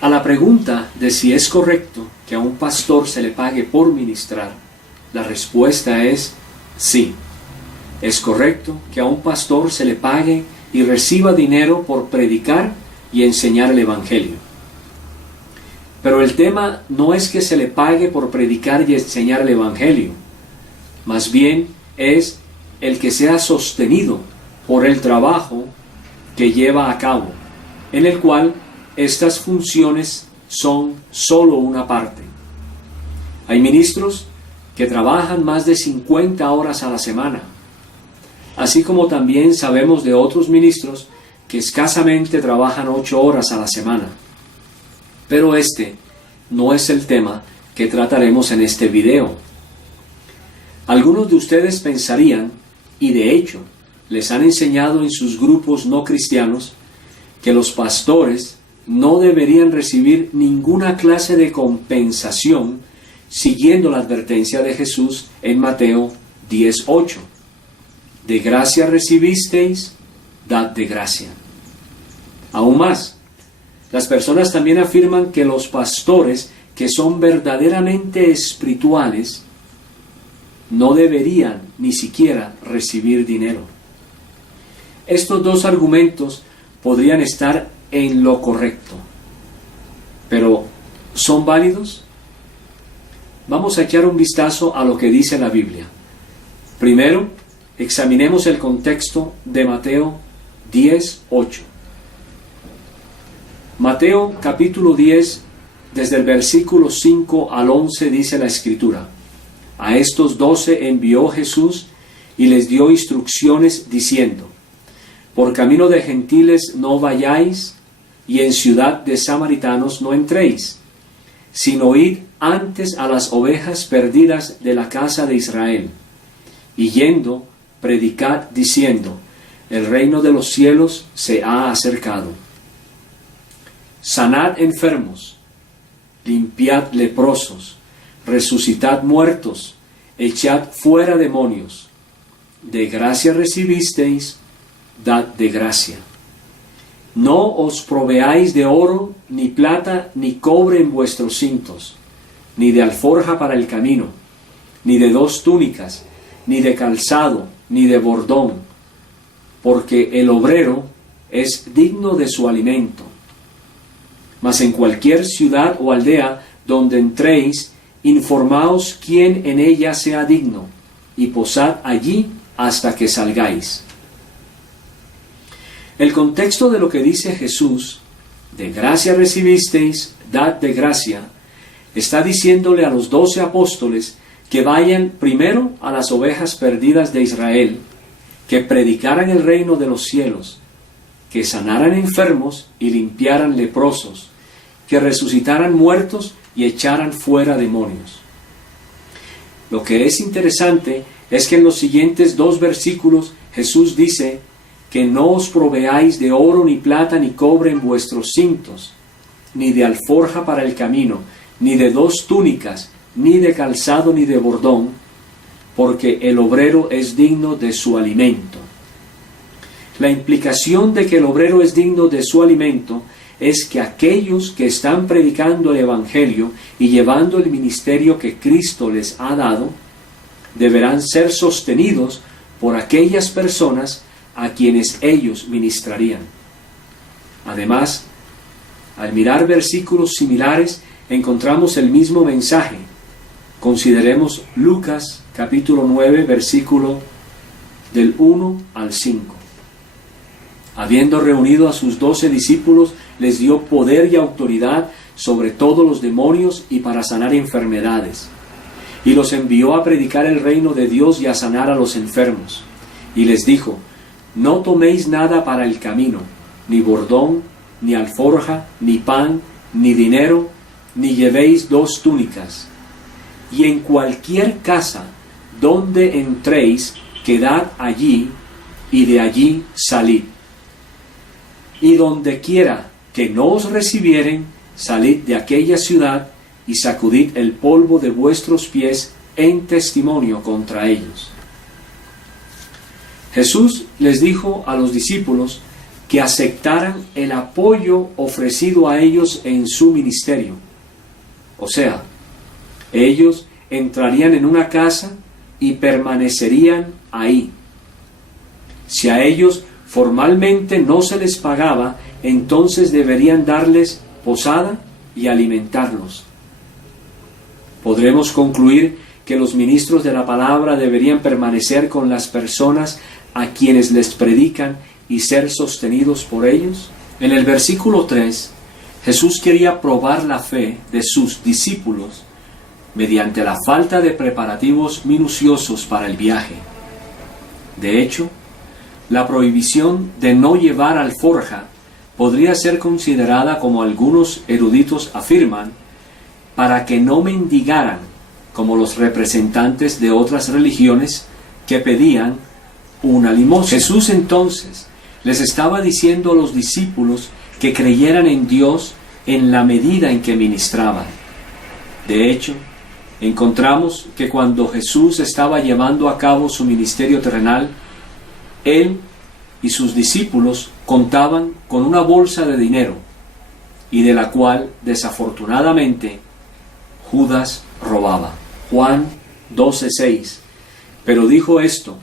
A la pregunta de si es correcto que a un pastor se le pague por ministrar, la respuesta es sí. Es correcto que a un pastor se le pague y reciba dinero por predicar y enseñar el Evangelio. Pero el tema no es que se le pague por predicar y enseñar el Evangelio. Más bien es el que sea sostenido por el trabajo que lleva a cabo, en el cual estas funciones son solo una parte. Hay ministros que trabajan más de 50 horas a la semana, así como también sabemos de otros ministros que escasamente trabajan 8 horas a la semana. Pero este no es el tema que trataremos en este video. Algunos de ustedes pensarían, y de hecho les han enseñado en sus grupos no cristianos, que los pastores no deberían recibir ninguna clase de compensación siguiendo la advertencia de Jesús en Mateo 10:8. De gracia recibisteis, dad de gracia. Aún más, las personas también afirman que los pastores que son verdaderamente espirituales no deberían ni siquiera recibir dinero. Estos dos argumentos podrían estar en lo correcto, pero ¿son válidos? Vamos a echar un vistazo a lo que dice la Biblia. Primero, examinemos el contexto de Mateo 10:8. Mateo capítulo 10, desde el versículo 5 al 11 dice la Escritura: A estos 12 envió Jesús y les dio instrucciones diciendo: Por camino de gentiles no vayáis, y en ciudad de samaritanos no entréis, sino id antes a las ovejas perdidas de la casa de Israel. Y yendo, predicad diciendo: El reino de los cielos se ha acercado. Sanad enfermos, limpiad leprosos, resucitad muertos, echad fuera demonios. De gracia recibisteis, dad de gracia. No os proveáis de oro, ni plata, ni cobre en vuestros cintos, ni de alforja para el camino, ni de 2 túnicas, ni de calzado, ni de bordón, porque el obrero es digno de su alimento. Mas en cualquier ciudad o aldea donde entréis, informaos quién en ella sea digno, y posad allí hasta que salgáis. El contexto de lo que dice Jesús, de gracia recibisteis, dad de gracia, está diciéndole a los 12 apóstoles que vayan primero a las ovejas perdidas de Israel, que predicaran el reino de los cielos, que sanaran enfermos y limpiaran leprosos, que resucitaran muertos y echaran fuera demonios. Lo que es interesante es que en los siguientes 2 versículos Jesús dice que no os proveáis de oro, ni plata, ni cobre en vuestros cintos, ni de alforja para el camino, ni de 2 túnicas, ni de calzado, ni de bordón, porque el obrero es digno de su alimento. La implicación de que el obrero es digno de su alimento es que aquellos que están predicando el Evangelio y llevando el ministerio que Cristo les ha dado, deberán ser sostenidos por aquellas personas a quienes ellos ministrarían. Además, al mirar versículos similares, encontramos el mismo mensaje. Consideremos Lucas capítulo 9, versículo del 1 al 5. Habiendo reunido a sus 12 discípulos, les dio poder y autoridad sobre todos los demonios y para sanar enfermedades. Y los envió a predicar el reino de Dios y a sanar a los enfermos. Y les dijo: No toméis nada para el camino, ni bordón, ni alforja, ni pan, ni dinero, ni llevéis 2 túnicas. Y en cualquier casa donde entréis, quedad allí, y de allí salid. Y donde quiera que no os recibieren, salid de aquella ciudad, y sacudid el polvo de vuestros pies en testimonio contra ellos. Jesús les dijo a los discípulos que aceptaran el apoyo ofrecido a ellos en su ministerio. O sea, ellos entrarían en una casa y permanecerían ahí. Si a ellos formalmente no se les pagaba, entonces deberían darles posada y alimentarlos. Podremos concluir que los ministros de la palabra deberían permanecer con las personas a quienes les predican y ser sostenidos por ellos. En el versículo 3, Jesús quería probar la fe de sus discípulos mediante la falta de preparativos minuciosos para el viaje. De hecho, la prohibición de no llevar alforja podría ser considerada, como algunos eruditos afirman, para que no mendigaran como los representantes de otras religiones que pedían una limosna. Jesús entonces les estaba diciendo a los discípulos que creyeran en Dios en la medida en que ministraban. De hecho, encontramos que cuando Jesús estaba llevando a cabo su ministerio terrenal, Él y sus discípulos contaban con una bolsa de dinero, y de la cual, desafortunadamente, Judas robaba. Juan 12:6. Pero dijo esto,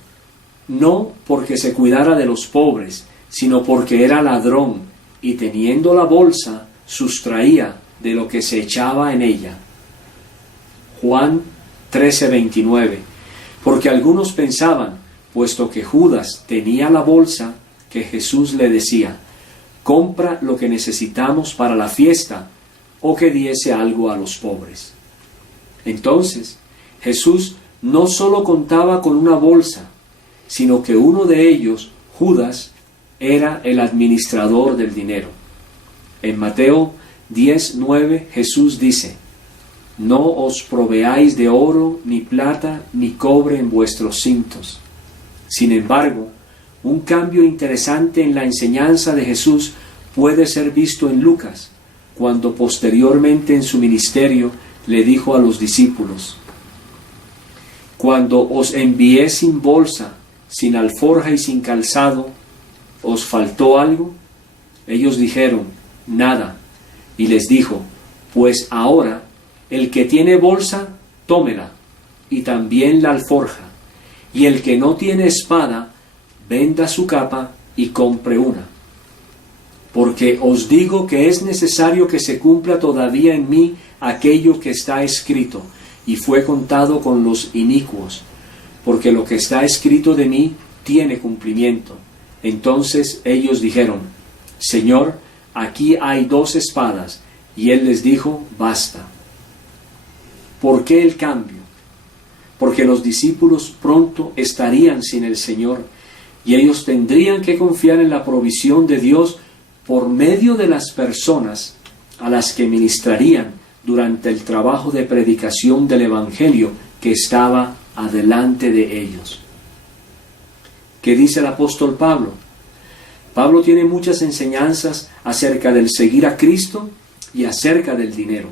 no porque se cuidara de los pobres, sino porque era ladrón, y teniendo la bolsa, sustraía de lo que se echaba en ella. Juan 13:29. Porque algunos pensaban, puesto que Judas tenía la bolsa, que Jesús le decía, compra lo que necesitamos para la fiesta, o que diese algo a los pobres. Entonces, Jesús no solo contaba con una bolsa, sino que uno de ellos, Judas, era el administrador del dinero. En Mateo 10:9, Jesús dice, no os proveáis de oro, ni plata, ni cobre en vuestros cintos. Sin embargo, un cambio interesante en la enseñanza de Jesús puede ser visto en Lucas, cuando posteriormente en su ministerio le dijo a los discípulos, cuando os envié sin bolsa, sin alforja y sin calzado, ¿os faltó algo? Ellos dijeron, nada. Y les dijo, pues ahora el que tiene bolsa, tómela, y también la alforja, y el que no tiene espada, venda su capa y compre una. Porque os digo que es necesario que se cumpla todavía en mí aquello que está escrito, y fue contado con los inicuos, porque lo que está escrito de mí tiene cumplimiento. Entonces ellos dijeron, Señor, aquí hay 2 espadas, y él les dijo, basta. ¿Por qué el cambio? Porque los discípulos pronto estarían sin el Señor, y ellos tendrían que confiar en la provisión de Dios por medio de las personas a las que ministrarían durante el trabajo de predicación del Evangelio que estaba adelante de ellos. ¿Qué dice el apóstol Pablo? Pablo tiene muchas enseñanzas acerca del seguir a Cristo y acerca del dinero.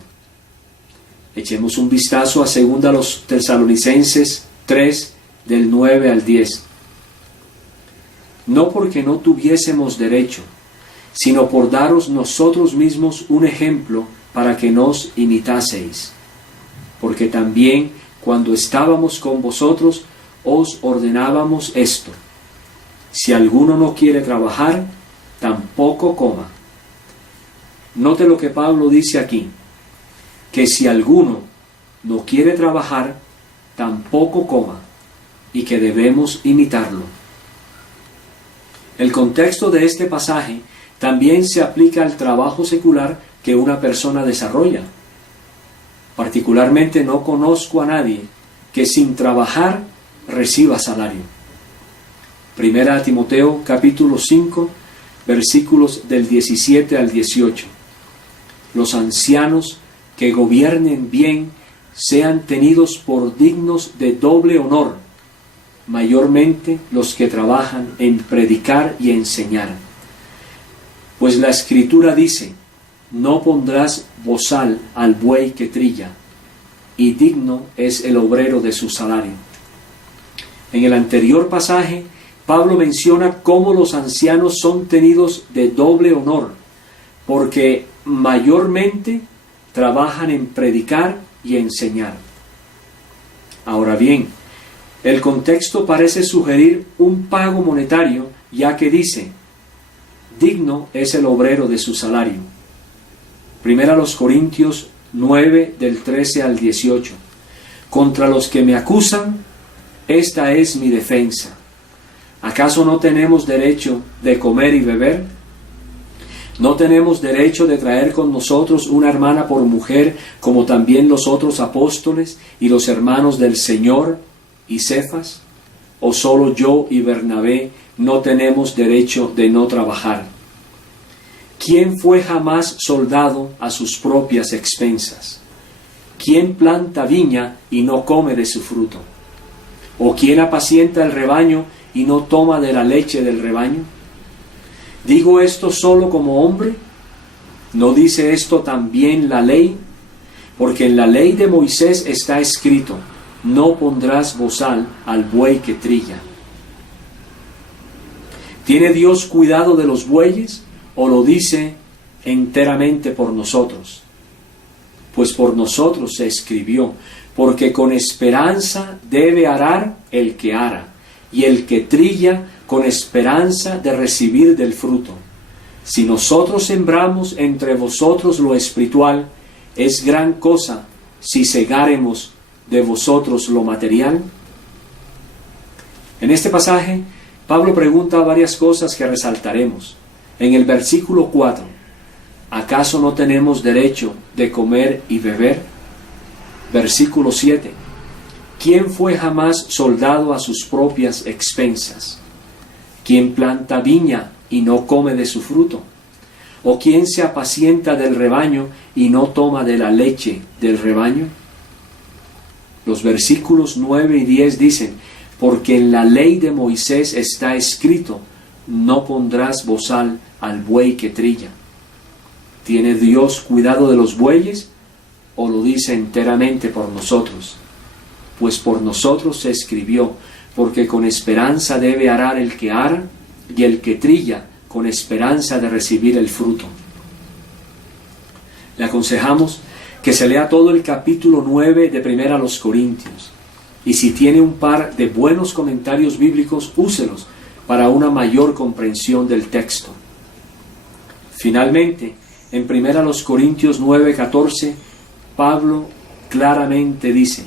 Echemos un vistazo a 2 Tesalonicenses 3, del 9 al 10. No porque no tuviésemos derecho, sino por daros nosotros mismos un ejemplo para que nos imitaseis. Porque también cuando estábamos con vosotros os ordenábamos esto: si alguno no quiere trabajar, tampoco coma. Note lo que Pablo dice aquí, que si alguno no quiere trabajar, tampoco coma, y que debemos imitarlo. El contexto de este pasaje también se aplica al trabajo secular que una persona desarrolla. Particularmente no conozco a nadie que sin trabajar reciba salario. Primera a Timoteo capítulo 5, versículos del 17 al 18. Los ancianos que gobiernen bien sean tenidos por dignos de doble honor, mayormente los que trabajan en predicar y enseñar. Pues la Escritura dice, no pondrás bozal al buey que trilla, y digno es el obrero de su salario. En el anterior pasaje, Pablo menciona cómo los ancianos son tenidos de doble honor, porque mayormente trabajan en predicar y enseñar. Ahora bien, el contexto parece sugerir un pago monetario, ya que dice: digno es el obrero de su salario. Primera a los Corintios 9, del 13 al 18. Contra los que me acusan, esta es mi defensa. ¿Acaso no tenemos derecho de comer y beber? ¿No tenemos derecho de traer con nosotros una hermana por mujer, como también los otros apóstoles y los hermanos del Señor y Cefas? ¿O solo yo y Bernabé no tenemos derecho de no trabajar? ¿Quién fue jamás soldado a sus propias expensas? ¿Quién planta viña y no come de su fruto? ¿O quién apacienta el rebaño y no toma de la leche del rebaño? ¿Digo esto solo como hombre? ¿No dice esto también la ley? Porque en la ley de Moisés está escrito: no pondrás bozal al buey que trilla. ¿Tiene Dios cuidado de los bueyes, o lo dice enteramente por nosotros? Pues por nosotros se escribió: porque con esperanza debe arar el que ara, y el que trilla con esperanza de recibir del fruto. Si nosotros sembramos entre vosotros lo espiritual, es gran cosa si segáremos de vosotros lo material. En este pasaje, Pablo pregunta varias cosas que resaltaremos. En el versículo 4, ¿acaso no tenemos derecho de comer y beber? Versículo 7, ¿quién fue jamás soldado a sus propias expensas? ¿Quién planta viña y no come de su fruto? ¿O quién se apacienta del rebaño y no toma de la leche del rebaño? Los versículos 9 y 10 dicen: porque en la ley de Moisés está escrito: no pondrás bozal al buey que trilla. ¿Tiene Dios cuidado de los bueyes, o lo dice enteramente por nosotros? Pues por nosotros se escribió: porque con esperanza debe arar el que ara, y el que trilla con esperanza de recibir el fruto. Le aconsejamos que se lea todo el capítulo 9 de Primera a los Corintios, y si tiene un par de buenos comentarios bíblicos, úselos para una mayor comprensión del texto. Finalmente, en Primera a los Corintios 9:14, Pablo claramente dice: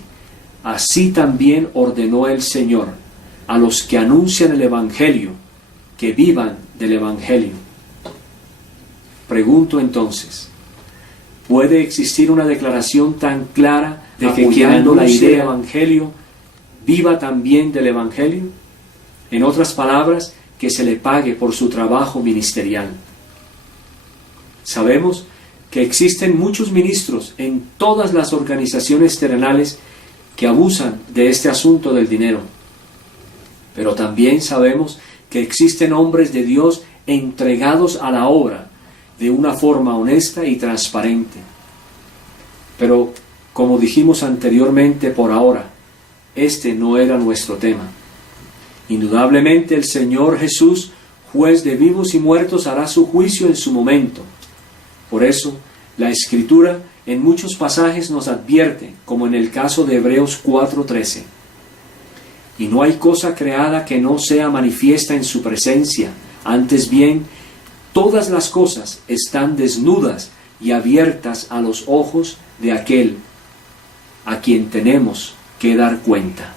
así también ordenó el Señor a los que anuncian el Evangelio, que vivan del Evangelio. Pregunto entonces, ¿puede existir una declaración tan clara de que quien anuncia el Evangelio viva también del Evangelio? En otras palabras, que se le pague por su trabajo ministerial. Sabemos que existen muchos ministros en todas las organizaciones terrenales que abusan de este asunto del dinero. Pero también sabemos que existen hombres de Dios entregados a la obra de una forma honesta y transparente. Pero, como dijimos anteriormente, por ahora, este no era nuestro tema. Indudablemente el Señor Jesús, juez de vivos y muertos, hará su juicio en su momento. Por eso, la Escritura en muchos pasajes nos advierte, como en el caso de Hebreos 4:13. Y no hay cosa creada que no sea manifiesta en su presencia, antes bien, todas las cosas están desnudas y abiertas a los ojos de aquel a quien tenemos que dar cuenta.